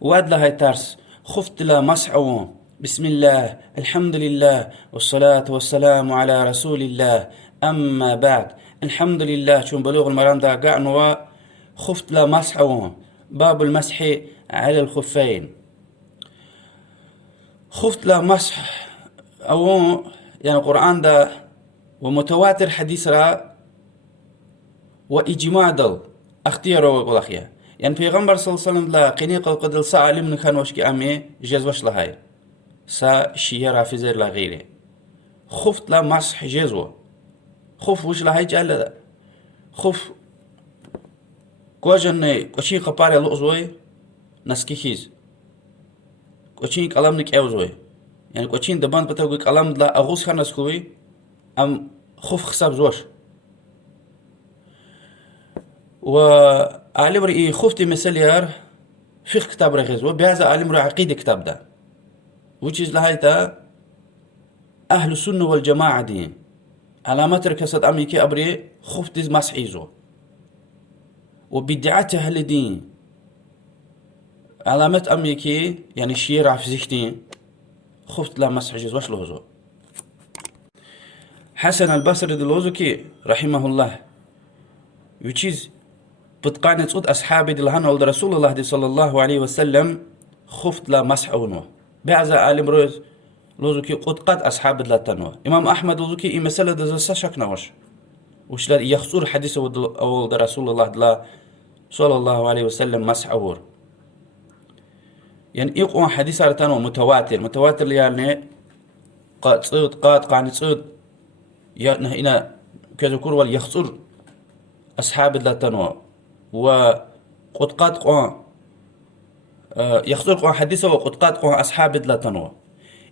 واد لهاي ترس خفت لا مسحو بسم الله الحمد لله والصلاة والسلام على رسول الله أما بعد الحمد لله شون بلوغ المرام دا قعنوا خفت لا مسحو باب المسح على الخفين خفت لا مسح أو يعني القرآن دا ومتواتر حديث را وإجماع دل اختيار وقلخيا يعني پیغمبر صلى الله عليه وسلم لا قنيق القدل سا علم نخان وشكي أمي جزوش لهاي سا شيء رافزير لا غيره خفت لا مسح جزوة خف وش لهاي جال خف كوجن كوشي قباري لؤزوي نسكي خيز كوشي كلام نك أوزوي يعني كوشي دبان بتوقي كلام لا أغوص خان نسكوي أم خف خساب زوش وعلم رأي خفتي مسليار فقه كتاب رغزوه بهذا علم رأي عقيدة كتاب ده which is لهايتا أهل السنة والجماعة دي علامات ركست أمريكي أبري خفتي مسحيزو وبدعات أهل الدين علامات أمريكي يعني الشيرة في زيختين خفت لا مسحيز واش لهزو حسن البصري دلوزكي رحمه الله which is بتقانة صوت أصحابي دلهان ولد رسول الله دي صلى الله عليه وسلم خفت لا مسح ونوه بعض عالم روز لوزكي قد قد أصحاب لا تنوه إمام أحمد لوزكي إي مسألة دزا شك نوش وش لا يخصور حديث ولد رسول الله دلا صلى الله عليه وسلم مسح أور يعني إيقوان حديث على تنوه متواتر يعني قاد صوت قاد قاني صوت يعني هنا كذا كور يخصور أصحاب لا تنوه وقد قاد قوان يخطر قوان حديثه وقد قاد قوان أصحاب لا تنوه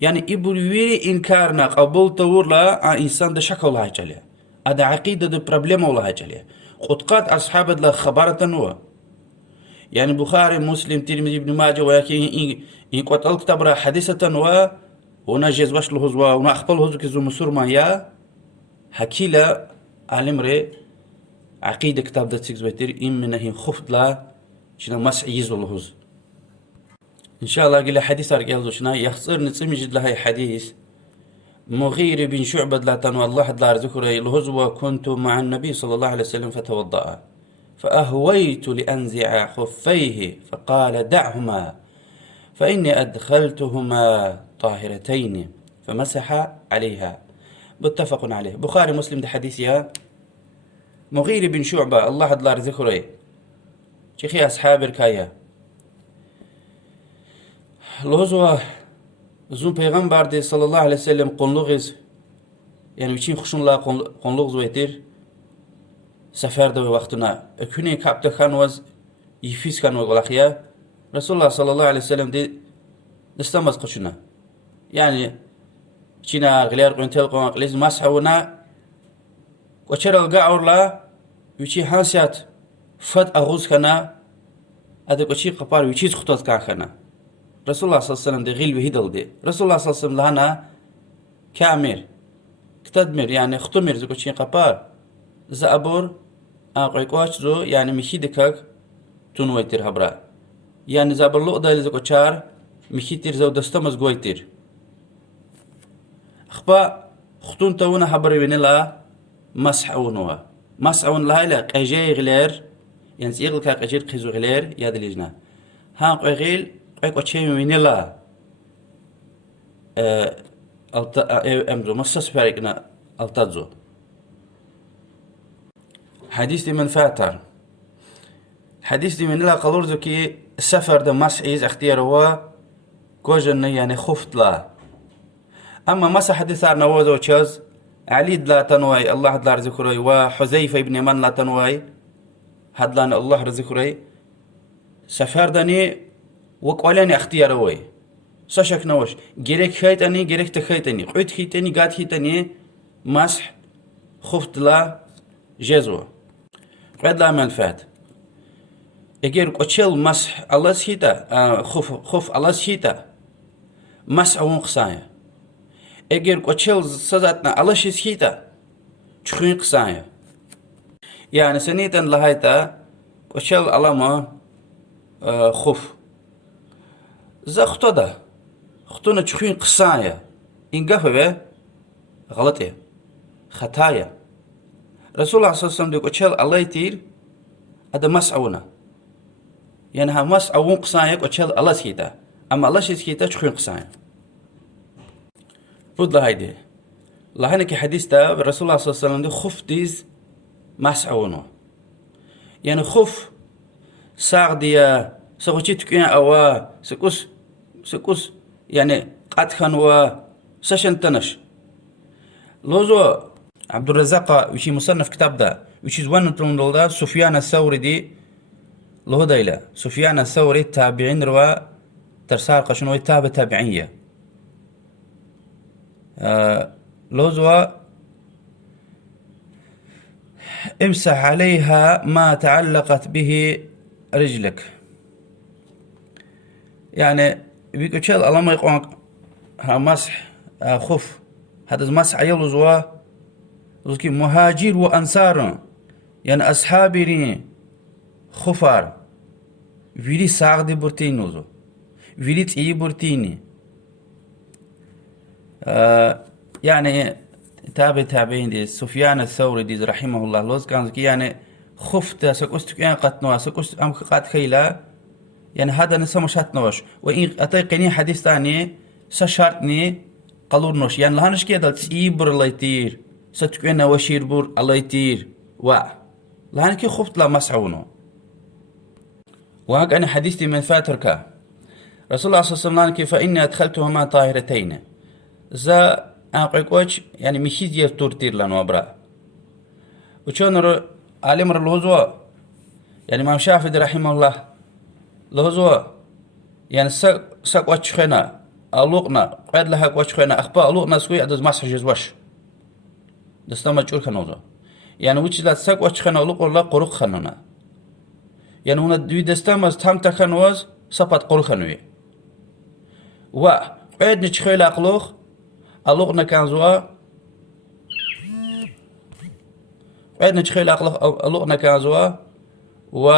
يعني إبرويري إنكارنا قبول تور لا إنسان ده شك الله جليه هذا عقيدة ده بروبلم الله جليه قد قاد أصحاب لا خبر تنوه يعني بخاري مسلم ترمذي ابن ماجه ولكن إن قتل كتاب حديثة تنوه ونجز باش الهزوة ونأخبل هزو كزو مسور ما يا حكيلا عالم ري عقيدة كتاب ده تيكس بيتر إمنا خفت لا شنا مسح يزو الهز إن شاء الله قل حديث أرجع شنا يخسر نتسمج لها حديث مغير بن شعبة لا تنوى الله لا ذكر الهز وكنت مع النبي صلى الله عليه وسلم فتوضأ فأهويت لأنزع خفيه فقال دعهما فإني أدخلتهما طاهرتين فمسح عليها متفق عليه بخاري مسلم ده حديثها مغير بن شعبة الله لا ذكره شيخي أصحاب الكاية لوزوا زون پیغمبر دي صلى الله عليه وسلم قنلغز يعني وچين خشون لا قنلغز ويتر سفر ده وقتنا اكوني كابت خان وز يفيس كان وغلاخيا رسول الله صلى الله عليه وسلم دي دستمز قشنا يعني چينا غلير قنتل قن قليز مسحونا وشر القاعور لا وشي هانسيات فد أغوز كنا هذا وشي قبار وشي خطوط كان رسول الله صلى الله عليه وسلم ده غيل وهيدل دي رسول الله صلى الله عليه وسلم لهنا كامير كتدمر يعني ختمر زي وشي قبار زابور أقويقواش زو يعني مخيدكك تنويتر هبرا يعني زابر لقدا زي وشار مخيتر زو دستمز قويتر أخبا ختون تونا هبر بنلا مسحونوا مسحون لهايلا قجي غلير يعني سيغل كا قجير قيزو غلير ياد ليجنا ها قيغيل قيقو تشيمي منيلا امزو مصص فارقنا التازو حديث دي من فاتر حديث دي منيلا قلورزو كي السفر ده مسحيز اختيار هو كوجن يعني خفت لا اما مسح حديث عن نوازو تشاز علي لا تنوي الله لا ذكره وحذيفة ابن من لا تنوي هدلان الله ذكره سفر دني وقولاني اختياروي سشك نوش جريك خيتني جريك تخيتني قيت خيتني قاد خيتني مسح خفت لا جزوة قد لا منفعت اگر قچل مسح الله سيتا خف الله سيتا مسح ونقصايا اگر قچل سزاتنا الله شيسكيتا تشخين قصايا يعني سنيتا لهايتا قچل الله ما خف ذا خطدا خطونا تشخين قصايا إن قفبه غلطه خطايا رسول الله صلى الله عليه وسلم ديك وشال الله يتير هذا مسعونا يعني ها مسعون قصايا وشال الله سكيتا أما الله سكيتا تشخين قصايا بود هايدي لهنك حديث تا رسول الله صلى الله عليه وسلم دي خف ديز مسعونه يعني خف ساغديا سوچي تكين أوا سكوس يعني قد خنوا سشن تنش لوزو عبد الرزاق وشي مصنف كتاب ده which is one from the سفيان الثوري دي له دايلا سفيان الثوري تابعين روا ترسال قشنوي تابعية لوزو امسح عليها ما تعلقت به رجلك يعني بيقول شال الله ما يقوم ها مسح خف هذا مسح يلو زوا زكي مهاجر وأنصار يعني أصحابي خفار فيلي ساغدي بورتينوزو فيلي تي بورتيني يعني تابعين دي سفيان الثوري دي رحمه الله لوز كان زكي يعني خفت سكوست يعني قتنوا سكوست أم قات خيلا يعني هذا نسمى شات نوش وإن أتيقني حديث ثاني سشارتني قالور نوش يعني لهانش كده تيبر الله يطير ستكوينا وشير بور الله يطير لهان كي خفت لا مسعونه وهاك أنا حديثي من فاترك رسول الله صلى الله عليه وسلم فإني أدخلتهما طاهرتين ذا أقويكوش يعني مشيز يفتورتير لانو أبرا وشون عالم الهزوة يعني ما شافد رحمه الله لهزوة يعني ساق وشخنا ألوقنا قد لها وشخنا أخبا ألوقنا سوي أدز مسح جزوش دستما جور خنوزا يعني وش لا ساق وشخنا ألوق ولا قروق خنونا يعني هنا دوي دستما تام تخنوز سبات قروق خنوي وقد نشخيل أقلوخ ألوقنا كان زوا قد نشخيل ألوقنا كان زوا و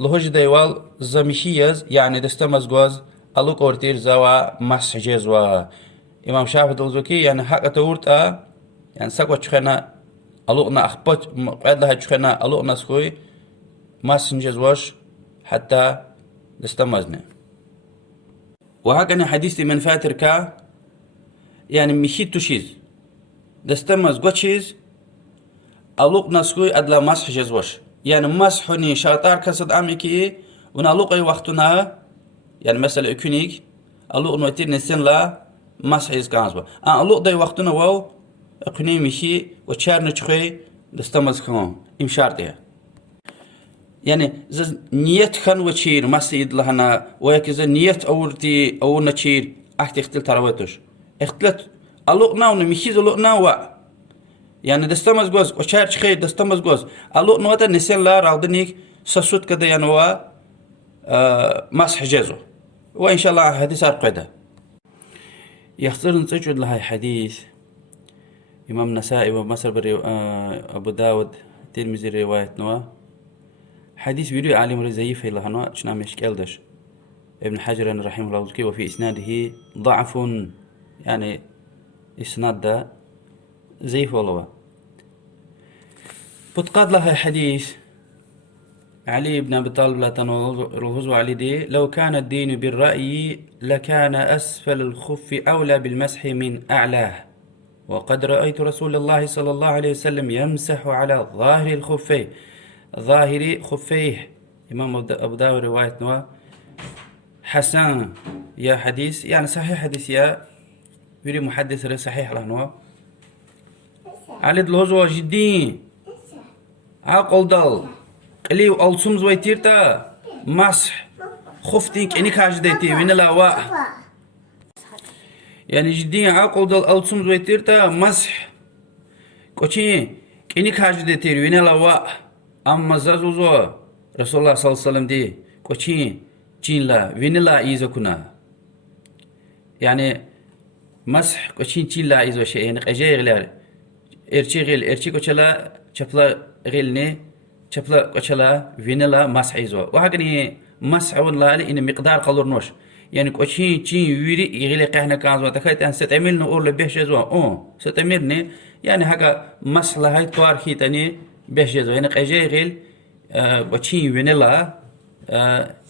لهج ديوال زمشيز يعني دستمز جواز ألوك أورتير زوا مسح جزوا إمام شافعي الزكي يعني حق تورتا يعني سقوا تشخنا ألوقنا أخبط قد لها تشخنا ألوقنا سكوي مسح جزواش حتى دستمزنا وهكذا حديثي من فاتركا يعني مشيت تشيز دستمز قوتشيز ألوقنا سكوي أدلا مسح جزواش يعني مسحني شاطر كسد أميكي ونالوقي وقتنا يعني مثلا أكونيك ألوق نوتير نسين لا مسح يسكانزبا ألوق داي وقتنا واو أكوني مشي وشار نشخي دستمز كمان إمشارتها يعني إذا نيت خن وشير مسجد لهنا وهكذا نيت أورتي أو نشير اختل تراوتش اختلت ألوقنا ونمشي ألوقنا يعني دستمز جوز وشارش خير دستمز جوز ألوق نواتا نسين لا راودنيك سسوت كده يعني مسح جزو وإن شاء الله حديث أرقده يخسر نتجد لها حديث إمام نسائي ومصر أبو داود تلميذ رواية نوا حديث بيرو عالم رزيف هي لهنا شنا مشكل دش ابن حجر رحمه الله وفي إسناده ضعف يعني إسناد ده زيف والله بتقاد لها حديث علي بن أبي طالب لا تنوزوا علي دي لو كان الدين بالرأي لكان أسفل الخف أولى بالمسح من أعلاه وقد رأيت رسول الله صلى الله عليه وسلم يمسح على ظاهر خفيه إمام أبو داود رواية نوا حسن يا حديث يعني صحيح حديث يا بيري محدث صحيح لهنوا على الهزوة جدين عقل دل قليو ألسوم زويتيرتا مسح خفتينك إنك هاجديتي من الأواء يعني جدين عقل دل ألسوم زويتيرتا مسح كوشي إنك هاجديتي من الأواء أما زازوزو رسول الله صلى الله عليه وسلم دي كوشي جين لا وين لا إيزا كنا يعني مسح كوشي جين لا إيزا شيء يعني أجي غير إرشي كوشلا شبلا غيلني شبلا كوشلا فينلا مسح إيزوا وهكذا مسح والله إن مقدار قلور نوش يعني كوشي تشي يوري يغلي قهنا كانزوا تخيت أن ستعملنا أول بيش جزوا ستعملني يعني هكا مسألة هاي توار خيتني بيش جزوا يعني قجي غيل وشي فينيلا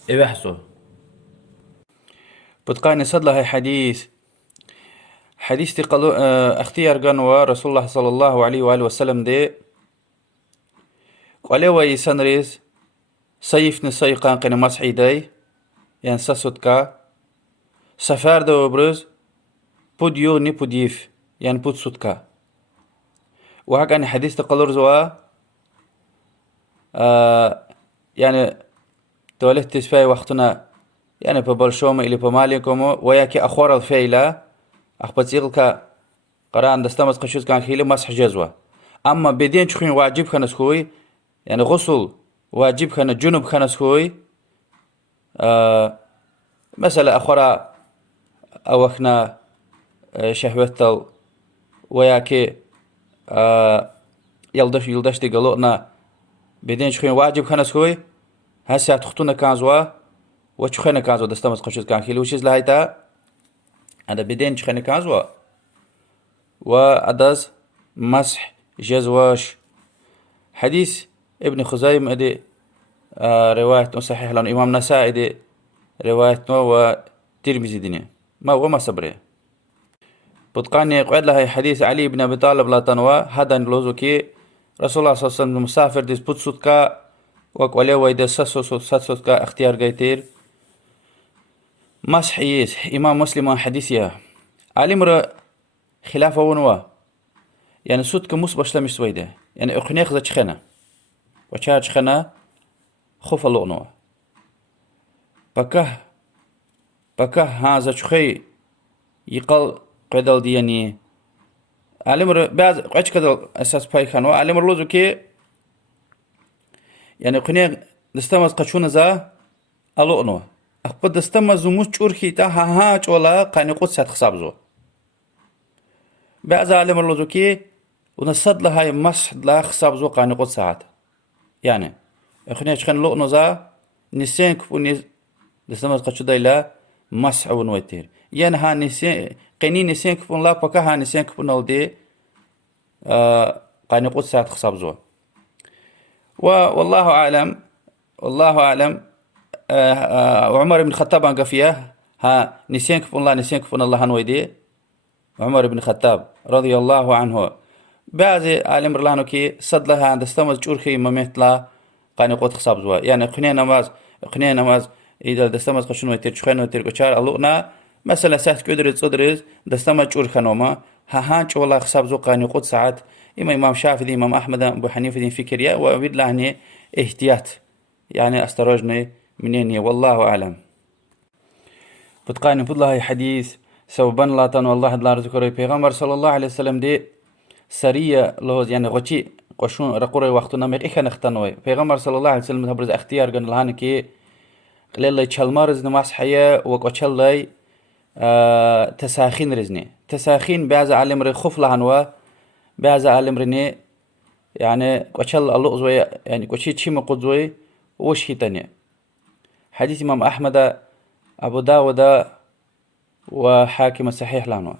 إبحثه بتقاني صدلا هاي حديث تقلو اختيار قنوة رسول الله صلى الله عليه وآله وسلم دي قالوا ويسنريز صيف نسيقان قنا مسحي داي يعني ساسوتكا سفار دو بروز بوديو ني بوديف يعني بود سوتكا وهكا أن حديث تقلور زوا يعني تولت تسفاي وقتنا يعني ببلشوم إلي بماليكم وياكي أخوار الفيلة أخبتيغلك قران دستمز قشوز كان خيلي مسح جزوة أما بدين تخين واجب خنس خوي يعني غسل واجب خنا جنوب خنس خوي مثلا أخورا أوخنا شهوة وياكي يلدش دي قلونا بدين تخين واجب خنس خوي هسا تختونا كانزوا وتخينا كانزوا دستمز قشوز كان خيلي وشيز لهايتا أنا بدين تخينا كانزوا وأداز مسح جزواش حديث ابن خزيمة دي رواية صحيح لأن إمام نسائي دي رواية وترمذي دي ما وما صبري بتقاني قعد لها حديث علي بن أبي طالب لا تنوى هذا نلوزكي رسول الله صلى الله عليه وسلم مسافر دي بوتسوتكا وقالوا ويدا ساتسوتكا اختيار جيتير مسح يس إمام مسلم حديثيا علي مر خلافه ونوا يعني سوتك موس بشلمش سويده يعني اخنيخ ذا خنا وشاج خنا خوف اللغنوا بكه هذا شخي يقل قدل دياني علمر بعض قاش كدل اساس باي خانوا علمر لوزو كي يعني اخنيخ دستمز قشون ذا اللغنوا اخبد دستمز موس چورخي تا ها چولا قاني قد سات خصابزو بعض علمر لوزو كي ونصد لها مسح لا خصابزو قاني قد ساعات يعني اخنيخ خن لغنوا ذا نسين كفوني دستمز قشو دايلا مسح ونويتير يعني ها نسين قيني نسين كفون لا بكا ها نسين كفون الدي قاني قد ساعات خصابزو والله أعلم وعمر بن الخطاب قفيه ها نسين كفون الله هنويدي عمر بن الخطاب رضي الله عنه بعض عالم رلانو كي صد لها عند استمز جورخي ممثلا قاني قد خصاب زوا يعني خنين نماز إذا دستمز قشنو يتر شخنو يتر قشار اللونا مثلا سات قدرت صدرز دستمز جورخنوما ها ولا خصاب زوا قاني قد ساعات إمام شافعي إمام أحمد أبو حنيفة دين فكريا وبيد لهني احتياط يعني استراجني منين والله أعلم بتقاني فضلها حديث سوبان لا تن والله دلار ذكر پیغمبر صلى الله عليه وسلم دي سريه لوز يعني غچي قشون رقوري وقتنا ميق إخن اختنوي پیغمبر صلى الله عليه وسلم تبرز اختيار قن لهان كي قليل لي چلمارز نماس حيا وقوچل لي تساخين رزني تساخين بعض عالم ري خوف لهانوا بعض عالم رني يعني قوچل الله زوي يعني قوچي چي مقدوي وش هيتني حديث امام احمد ابو داود وحاكم الصحيح لانوا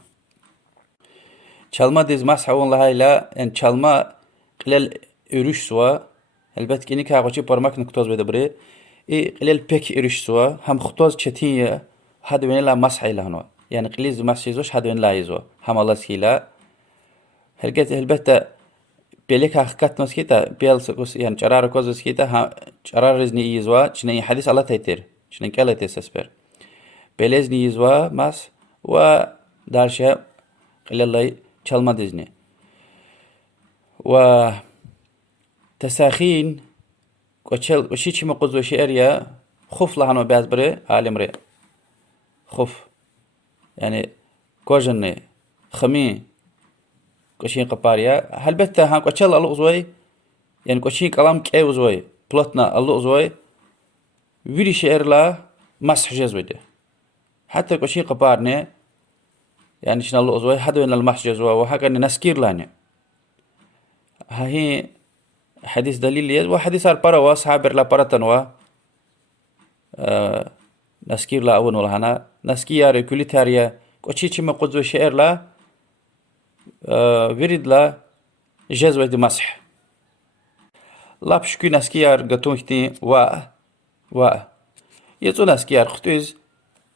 çalma diz mas'un lahayla yani çalma qilal ürüş suwa elbet ki nika qochi parmak nuktoz bede bre qilal pek ürüş suwa ham khtoz chetiya had wenla mas'ila hano yani qiliz mas'izosh had wenla izo ham Allah skila helget elbette belek hakikat maskita bel yani charar koz skita charar rizni izwa chne hadis Allah taytir chne kala tesesper belezni izwa mas wa darsha qilal çalma dizni و تساخين وشي چي مقوز شعريا خوف لهانو باز بري عالم ري خوف يعني كوجن خمي كوشين قباريا هل بتا ها كوچل الله زوي يعني كوشين كلام كيو زوي بلوتنا الله زوي ويري شعر لا مسح جزوي حتى كوشين قبارني يعني شنو الله زوي حد من المحجز وهكذا نسكير لاني هاي حديث دليل وحديث البرا واصحاب لا برتنوا نسكير لا أون ولا هنا نسكيار كل تاريا كوتشي ما قدو شعر لا ورد لا جزوة مسح لا بشكو نسكيار قطون كتين و يتو نسكيار ختوز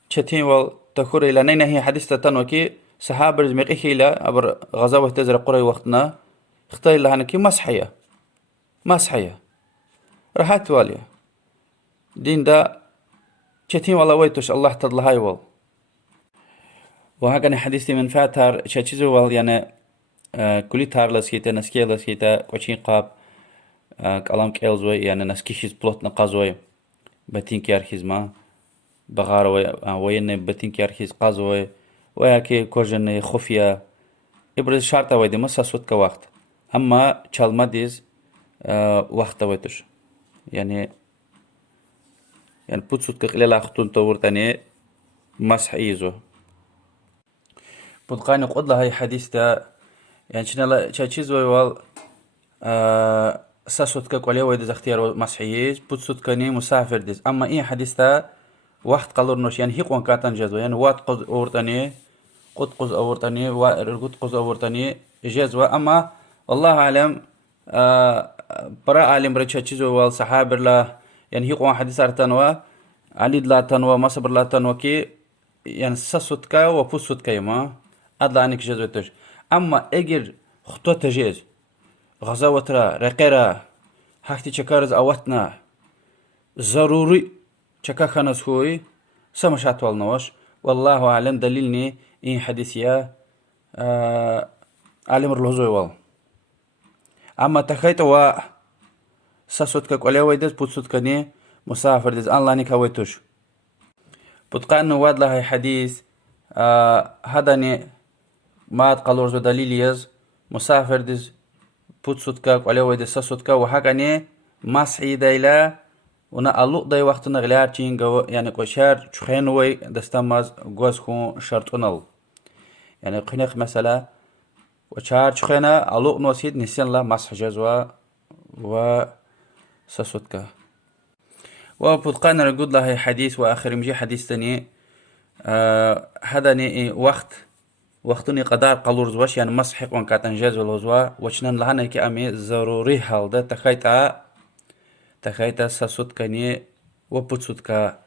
چتين وال تخور إلى نين هي حديث تنوكي صحابة مقيخي إلى أبر غزوة تزر قري وقتنا اختار لها كي مسحية راحت واليا دين دا چتين والله ويتوش الله تضلهاي وال وهكذا حديثي من فاتر چچيزو وال يعني كلي تار لسكيتا نسكي لسكيتا كوچين قاب كلام كيلزوي يعني نسكيشيز بلوت نقازوي باتين كيارخيز ما بغاروي وين باتين كيارخيز قازوي وياكي كوجن خفيا إبرز شرطة ويدي مسا سوت كوقت أما چالما ديز وقت ويتوش يعني بوت سوت كقليلا خطون تورتاني مسح إيزو بودقاني قد لها حديث تا يعني شنلا چاچيزوي وال ساسوت كقولي ويدز اختيار مسحيز بوت سوت كاني مسافر ديز أما إيه حديث تا وقت قالورنوش يعني هيقوان كاتن جزو يعني وات قز أورتاني قد قز أورتاني وقد قز أورتاني جزوة أما والله أعلم برا عالم رجع چيزو وال صحابر لا يعني هيقوان حديث أرتانوا عليد لا تنوا مصبر لا تنوا كي يعني ساسوت كا وبوسوت كا ما أدلا عنك جزوتش أما إجر خطوة تجيز غزوة رقيرة حكتي شكارز أوتنا ضروري شكا خنس هوي سمشات والنوش والله أعلم دليلني إن حديثيا عالم الرهزوي وال أما تخيط و ساسوت كقولي ويدز بوتسوت كني مسافر دز أن لاني كويتوش بتقان واد لها حديث هذاني ما تقالور زو دليل يز مسافر دز بوتسوت كقولي ويدز ساسوت كا وحكاني مسحي دايلا ونا ألوق داي وقتنا غلار چين يعني قشار چخين وي دستماز غوز خون شرطونال يعني قنق مثلا وشار چخينا ألوق نوسيد نسيان لا مسح جزوا و ساسوتكا وبتقان رجود لها حديث وآخر مجي حديث تاني هذا وقتني قدار قالور زواش يعني مسح وان كاتن جاز والوزوا وشنن لهنا كي أمي ضروري حال ده تخيتا ساسوتكاني وبوتسوتكا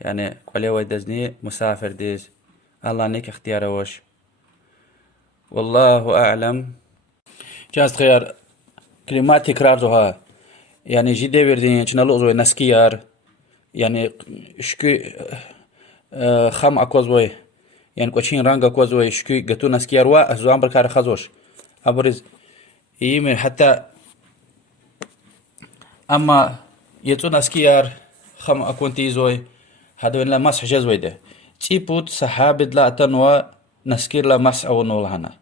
يعني قولي ويدزني مسافر ديز الله نيك اختياره وش والله أعلم جاز خيار كلمات تكرار زها يعني جدي بردين چنالو زوي نسكيار يعني شكو خم اكوزوي يعني كوچين رانغ اكوزوي شكو گتو نسكيار وا زوام بركار خزوش ابرز يمر حتى اما يتو نسكيار خم اكونتي زوي هذا لا مسح جزوي ده تيبوت صحابد لا تنوا نسكير لا مسح او نولهنا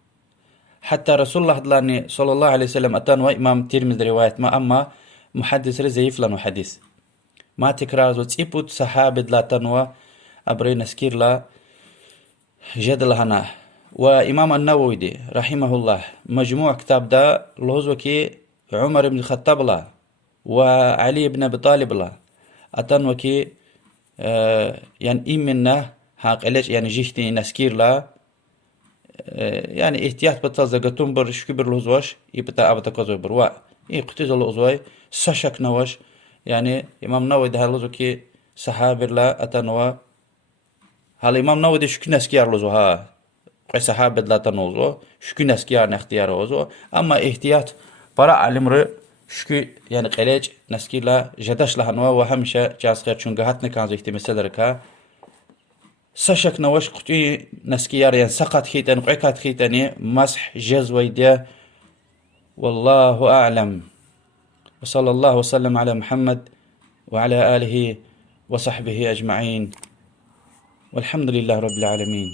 حتى رسول الله دلاني صلى الله عليه وسلم اتنوا امام ترمذي روايه ما اما محدث رزيف لانو حديث ما تكرار زو تيبوت صحابد لا تنوا أبري نسكير لا جدل هنا وإمام النووي دي رحمه الله مجموع كتاب دا لوزوكي عمر بن الخطاب لا وعلي بن أبي طالب لا أتنوكي يعني إمنا حق إليش يعني جيشتي نسكير لا يعني احتياط بتازا قطون بر شكبر لوزوش يبتا أبتا كوزوي بروا قتيز اللوزوي سشك نوش يعني إمام نووي ده لوزوكي صحابر لا أتنوا هل إمام نووي ده شكو نسكيار لوزو ها قي صحابر لا تنوزو شكو نسكيار نختيار وزو أما احتياط برا علم شكو يعني قليج نسكير لا جدش لهنوا وهمشة جاز خير چونگه هات نكان زيختي مثل ركا سشك نوش قطي نسكيار يعني سقط خيتان قيقات خيتاني مسح جزوي ده والله أعلم وصلى الله وسلم على محمد وعلى آله وصحبه أجمعين والحمد لله رب العالمين.